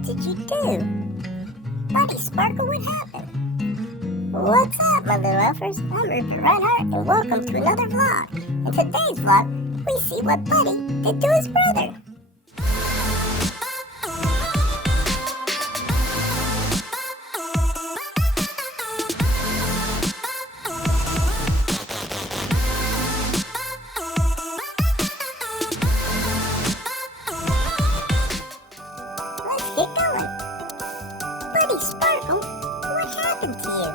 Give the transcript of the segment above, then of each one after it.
did you do? Buddy Sparkle, what happened? What's up, my little elfers? I'm Rupert Rinehart, and welcome to another vlog. In today's vlog, we see what Buddy did to his brother. Let's get going. Buddy Sparkle, what happened to you?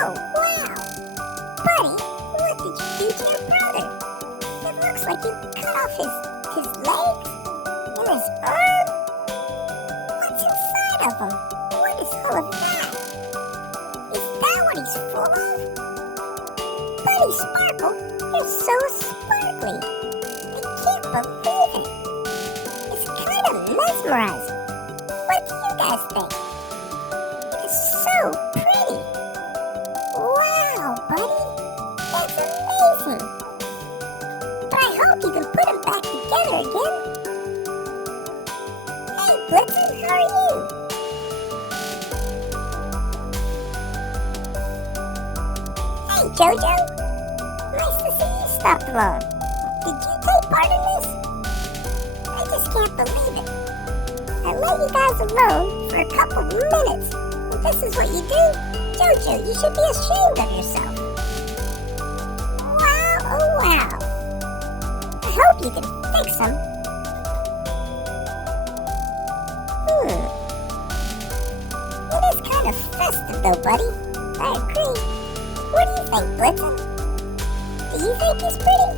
Oh, wow. Buddy, what did you do to your brother? It looks like you cut off his legs and his arm. What's inside of him? What is all of that? Is that what he's full of? Buddy Sparkle, you're so sparkly. I can't believe it. It's kind of mesmerizing. What do you guys think? It is so pretty. Wow, buddy. That's amazing. But I hope you can put them back together again. Hey, Blitzen, how are you? Hey, Jojo. Nice to see you stopped along. Did you take part in this? I just can't believe it. I let you guys alone for a couple minutes, and this is what you do? Jojo, you should be ashamed of yourself. Wow, oh wow. I hope you can fix them. It is kind of festive though, buddy. I agree. What do you think, Blitzen? Do you think he's pretty?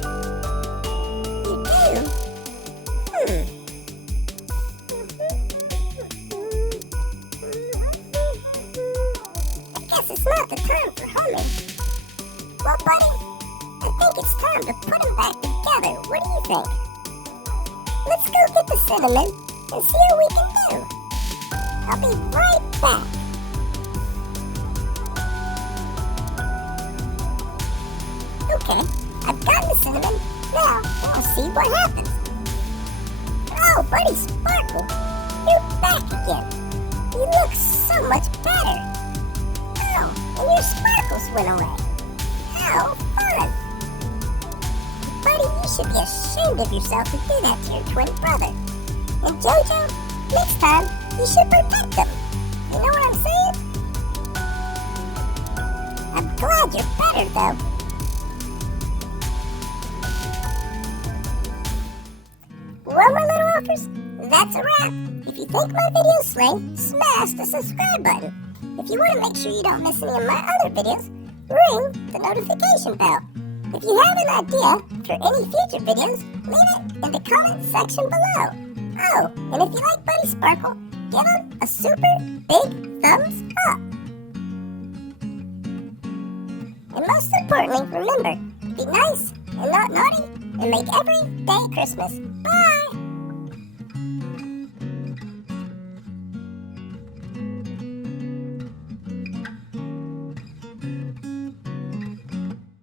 You do? I guess it's not the time for humming. Well, buddy, I think it's time to put them back together. What do you think? Let's go get the cinnamon and see what we can do. I'll be right back. Okay, I've got the cinnamon. Now, we'll see what happens. Oh, Buddy Sparkle, you're back again. You look so much better. Oh, and your sparkles went away. How fun. Buddy, you should be ashamed of yourself to do that to your twin brother. And Jojo, next time, you should protect them. You know what I'm saying? I'm glad you're better, though. Well, my little elfers, that's a wrap. If you think my videos slay, smash the subscribe button. If you want to make sure you don't miss any of my other videos, ring the notification bell. If you have an idea for any future videos, leave it in the comment section below. Oh, and if you like Buddy Sparkle, give him a super big thumbs up. And most importantly, remember, be nice and not naughty, and make every day Christmas. Bye!